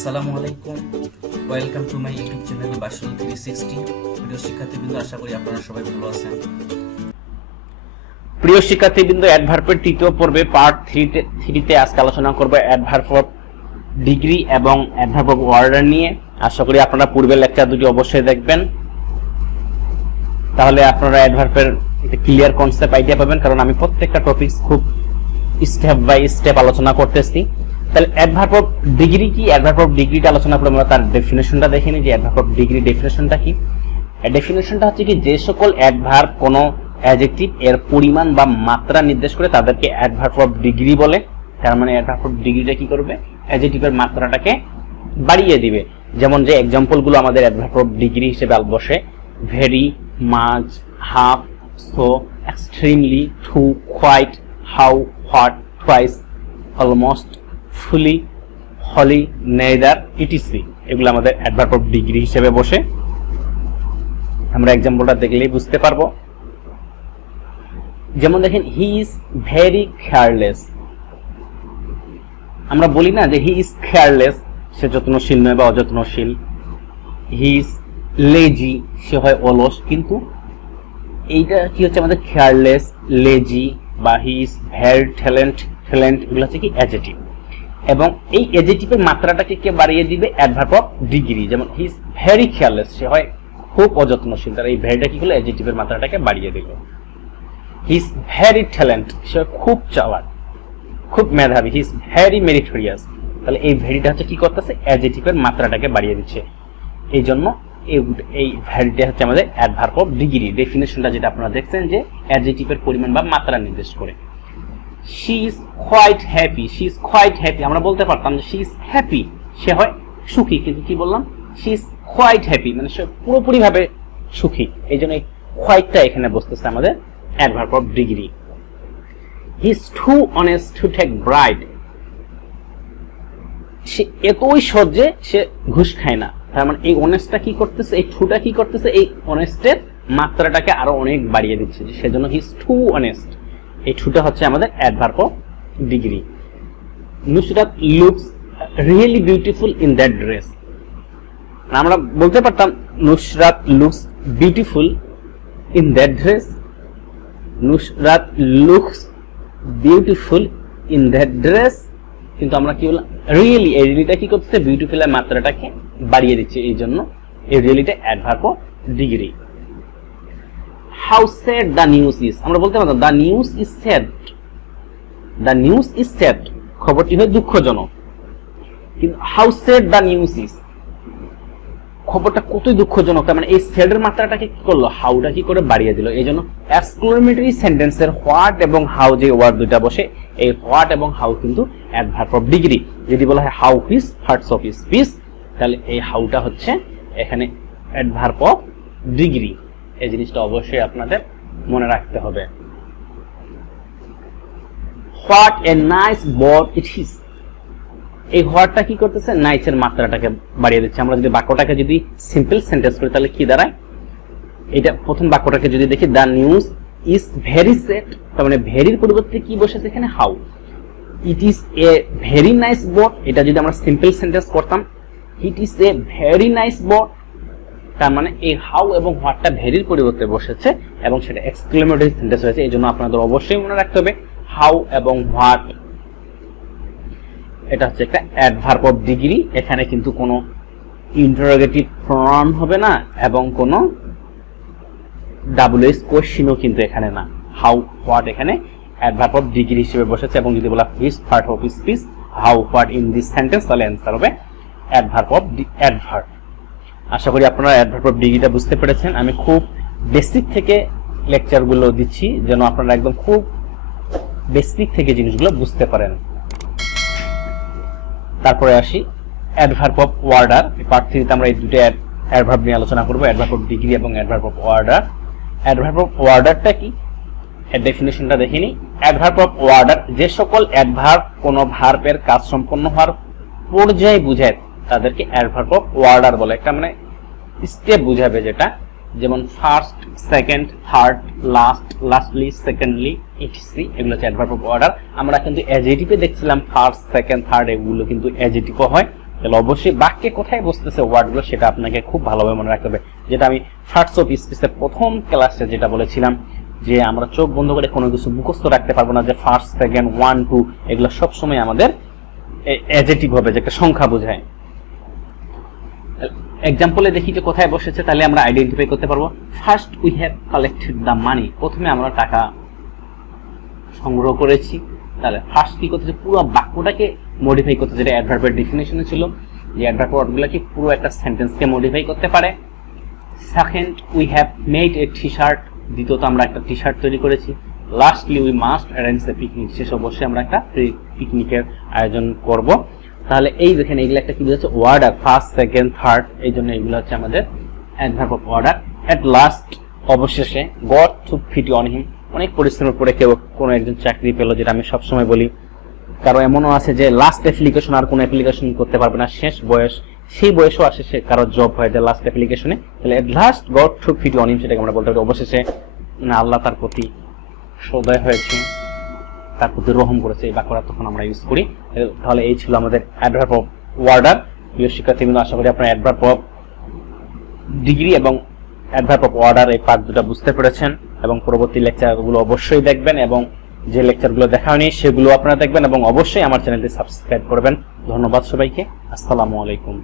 আসসালামু আলাইকুম, welcome to my YouTube channel Bashirul 360। প্রিয় শিক্ষার্থীবৃন্দ, আশা করি আপনারা সবাই ভালো আছেন। প্রিয় শিক্ষার্থীবৃন্দ, অ্যাডভার্বের তৃতীয় পর্বে পার্ট 3 তে আজকে আলোচনা করব অ্যাডভার্ব অফ ডিগ্রি এবং অ্যাডভার্ব অফ অর্ডার নিয়ে। আশা করি আপনারা পূর্বের লেকচার দুটি অবশ্যই দেখবেন, তাহলে আপনারা অ্যাডভার্বের একটা ক্লিয়ার কনসেপ্ট আইডিয়া পাবেন, কারণ আমি প্রত্যেকটা টপিকস খুব স্টেপ বাই স্টেপ আলোচনা করতেছি। তাহলে অ্যাডভার্ব অফ ডিগ্রি কি? অ্যাডভার্ব অফ ডিগ্রিটা আলোচনা করে আমরা তার ডেফিনেশনটা দেখে নিই যে অ্যাডভার্ব অফ ডিগ্রি ডেফিনেশনটা কি। ডেফিনেশনটা হচ্ছে কি, যে সকল অ্যাডভার্ব কোনো অ্যাডজেক্টিভ এর পরিমাণ বা মাত্রা নির্দেশ করে তাদেরকে অ্যাডভার্ব অফ ডিগ্রি বলে। তার মানে অ্যাডভার্ব অফ ডিগ্রিটা কি করবে? অ্যাডজেক্টিভের মাত্রাটাকে বাড়িয়ে দিবে। যেমন যে এক্সাম্পলগুলো আমাদের অ্যাডভার্ব অফ ডিগ্রি হিসেবে বসে: very, much, half, so, extremely, too, quite, how, what, twice, almost, fully, wholly, neither, etc. এগুলো আমাদের অ্যাডভার্ব অফ ডিগ্রি হিসেবে বসে। আমরা এক্সাম্পলটা দেখলেই বুঝতে পারবো। যেমন দেখেন, হি ইজ ভেরি কেয়ারলেস। আমরা বলি না যে হি ইজ কেয়ারলেস, সে যত্নশীল নয় বা অযত্নশীল। হি ইজ লেজি, সে হয় অলস। কিন্তু এইটা কি হচ্ছে আমাদের কেয়ারলেস, লেজি বা হি ইজ ভেরি ট্যালেন্ট এগুলো হচ্ছে কি অ্যাডজেক্টিভ। এবং এই অ্যাডজেক্টিভের মাত্রাটাকে কে বাড়িয়ে দিবে? Adverb of degree. যেমন হি ইজ ভেরি কেয়ারলেস, সে হয় খুব অযত্নশীল। তার এই ভেরিটা কি হলো? অ্যাডজেক্টিভের মাত্রাটাকে বাড়িয়ে দিল। হি ইজ ভেরি ট্যালেন্ট, সে খুব চালাক, খুব মেধাবী। He is very meritorious. তাহলে এই ভেরিটা হচ্ছে কি করতেছে? অ্যাডজেক্টিভের মাত্রাটাকে বাড়িয়ে দিচ্ছে। এই জন্য এই ভেরিটা হচ্ছে আমাদের অ্যাডভার্ব অফ ডিগ্রি। ডেফিনেশনটা যেটা আপনারা দেখছেন যে অ্যাডজেক্টিভের পরিমাণ বা মাত্রা নির্দেশ করে। She is quite happy, she is quite happy. আমরা বলতে পারতাম যে শি ইজ হ্যাপি, সে হয় সুখী, কিন্তু কি বললাম? শি ইজ কোয়াইট হ্যাপি, মানে সে পুরোপুরি ভাবে সুখী। এই জন্য এই কোয়াইটটা এখানে বসতেছে আমাদের adverb of degree. He is too honest to take bribe. সে এতই সৎ যে সে ঘুষ খায় না। তার মানে এই অনেস্টটা কি করতেছে? এই টুটা কি করতেছে? এই অনেস্টের মাত্রাটাকে আরো অনেক বাড়িয়ে দিচ্ছে। সেজন্য হি ইজ টু অনেস্ট। এই টুটা হচ্ছে আমাদের adverb of degree. Nusrat looks really beautiful in that dress. আমরা বলতে পারতাম Nusrat looks beautiful in that dress. Nusrat looks beautiful in that dress, কিন্তু আমরা কি বললাম? রিয়েলি। এই রিয়েলিটা কি করতেছে? বিউটিফুল এর মাত্রাটাকে বাড়িয়ে দিচ্ছে। এই জন্য এই রিয়েলিটা adverb of degree. How sad the news is. আমরা বলতে পারতাম the news is sad. The news is sad, খবরটি হয় দুঃখজনক। কিন্তু how sad the news is, খবরটা কতই দুঃখজনক। মানে এই স্যাডের মাত্রাটাকে কি করলো? হাউটা কি করে বাড়িয়ে দিল। এই জন্য এক্সক্লেমেটরি সেন্টেন্সের হোয়াট এবং হাউ যে ওয়ার্ড দুইটা বসে, এই হোয়াট এবং হাউ কিন্তু অ্যাডভার্ব অফ ডিগ্রি। যদি বলা হয় how his hearts of his piece, তাহলে এই হাউটা হচ্ছে এখানে অ্যাডভার্ব অফ ডিগ্রি। এই জিনিসটা অবশ্যই আপনাদের মনে রাখতে হবে। What a nice bird it is. এই হোয়াটটা কি করতেছে? নাইসের মাত্রাটাকে বাড়িয়ে দিচ্ছে। আমরা যদি বাক্যটাকে যদি সিম্পল সেন্টেন্স করি তাহলে কি দাঁড়ায়? এটা প্রথম বাক্যটাকে যদি দেখি, the news is very sad, তার মানে ভেরির পরিবর্তে কি বসেছে এখানে? How. It is a very nice bird, এটা যদি আমরা সিম্পল সেন্টেন্স করতাম, it is a very nice bird, তার মানে এই হাউ এবং হোয়াটটা ভেরির পরিবর্তে বসেছে এবং সেটা এক্সক্লেমেটরি সেন্টেন্স হয়েছে। এই জন্য আপনাদের অবশ্যই মনে রাখতে হবে হাউ এবং হোয়াট, এটা হচ্ছে একটা অ্যাডভার্ব অফ ডিগ্রি। এখানে কিন্তু কোনো ইন্টারোগেটিভ প্রনাউন হবে না এবং কোনো ডাবলএস কোশ্চেনও কিন্তু এখানে না। হাউ হোয়াট এখানে অ্যাডভার্ব অফ ডিগ্রি হিসেবে বসেছে। এবং যদি বলা his part of his speech, how what in this sentence, তাহলে অ্যান্সার হবে অ্যাডভার্ব অফ অ্যাডভার্ব। আশা করি আপনারা অ্যাডভার্ব অফ ডিগ্রিটা বুঝতে পেরেছেন। আমি খুব বেসিক থেকে লেকচারগুলো দিচ্ছি যেন আপনারা একদম খুব বেসিক থেকে জিনিসগুলো বুঝতে পারেন। তারপরে আসি অ্যাডভার্ব অফ অর্ডার। পার্ট 3 তে আমরা এই দুটো অ্যাডভার্ব নিয়ে আলোচনা করব, অ্যাডভার্ব অফ ডিগ্রি এবং adverb of order. Adverb of অর্ডারটা কি? এর ডেফিনেশনটা দেখে নিই। অ্যাডভার্ব অফ অর্ডার, যে সকল অ্যাডভার্ব কোনো ভার্বের কাজ সম্পন্ন হওয়ার পর্যায়ে বুঝায় তাদেরকে অ্যাডভার্ব অফ অর্ডার বলে। একটা মানে স্টেপ বুঝাবে, যেটা যেমন first, second, third, last, lastly, secondly, etc, এগুলো হচ্ছে অ্যাডভার্ব অফ অর্ডার। আমরা কিন্তু অ্যাডজেক্টিভে দেখছিলাম ফার্স্ট, সেকেন্ড, থার্ড, এগুলো কিন্তু অ্যাডজেক্টিভও হয়। তাহলে অবশ্যই বাক্যে কোথায় বসতেছে ওয়ার্ডগুলো সেটা আপনাকে খুব ভালোভাবে মনে রাখতে হবে, যেটা আমি পার্টস অফ স্পিচের প্রথম ক্লাসে যেটা বলেছিলাম যে আমরা চোখ বন্ধ করে কোনো কিছু মুখস্থ রাখতে পারবো না, যে ফার্স্ট, সেকেন্ড, 1, 2 এগুলো সবসময় আমাদের অ্যাডজেক্টিভ হবে, যে একটা সংখ্যা বোঝায়। এক্সাম্পলে দেখি যে কোথায় বসেছে, তাহলে আমরা আইডেন্টিফাই করতে পারবো। First we have collected the money, প্রথমে আমরা টাকা সংগ্রহ করেছি। তাহলে ফার্স্ট কি করতেছে, পুরো বাক্যটাকে মডিফাই করতে, যেটা অ্যাডভার্বের ডেফিনেশনে ছিল, যে অ্যাডভার্ব ওয়ার্ডগুলোকে পুরো একটা সেন্টেন্সকে মডিফাই করতে পারে। Second we have made a T shirt, দ্বিতীয়ত আমরা একটা টি শার্ট তৈরি করেছি। Lastly we must arrange a picnic, শেষ অবশ্যই আমরা একটা পিকনিকের আয়োজন করব। তাহলে এই দেখেন এগুলো একটা কি বোঝাচ্ছে, ওয়ার্ডার, ফার্স্ট, সেকেন্ড, থার্ড, এই জন্য এগুলো হচ্ছে আমাদের adverb of order. At last, অবশেষে, got to fit on him, অনেক পরিশ্রমের পরে কেউ কোনো একজন চাকরি পেলো, যেটা আমি সবসময় বলি। কারো এমনও আছে যে লাস্ট অ্যাপ্লিকেশন আর কোনো অ্যাপ্লিকেশন করতে পারবে না, শেষ বয়স, সেই বয়সও আসে সে কারো জব হয়ে যায় লাস্ট অ্যাপ্লিকেশনে। তাহলে at last got to fit on him, সেটাকে আমরা বলতে পারি অবশেষে আল্লাহ তার প্রতি সদয় হয়েছে, তার প্রতি রহম করেছে, এই বাক্যটা তখন আমরা ইউজ করি। তাহলে এই ছিল আমাদের অ্যাডভার্ব অফ ওয়ার্ডার। প্রিয় শিক্ষার্থীবৃন্দ, আশা করি আপনারা অ্যাডভার্ব অফ ডিগ্রি এবং অ্যাডভার্ব অফ অর্ডার এই পার্ট দুটো বুঝতে পেরেছেন, এবং পরবর্তী লেকচারগুলো অবশ্যই দেখবেন, এবং যে লেকচারগুলো দেখা হয়নি সেগুলো আপনারা দেখবেন, এবং অবশ্যই আমার চ্যানেলটি সাবস্ক্রাইব করবেন। ধন্যবাদ সবাইকে, আসসালামু আলাইকুম।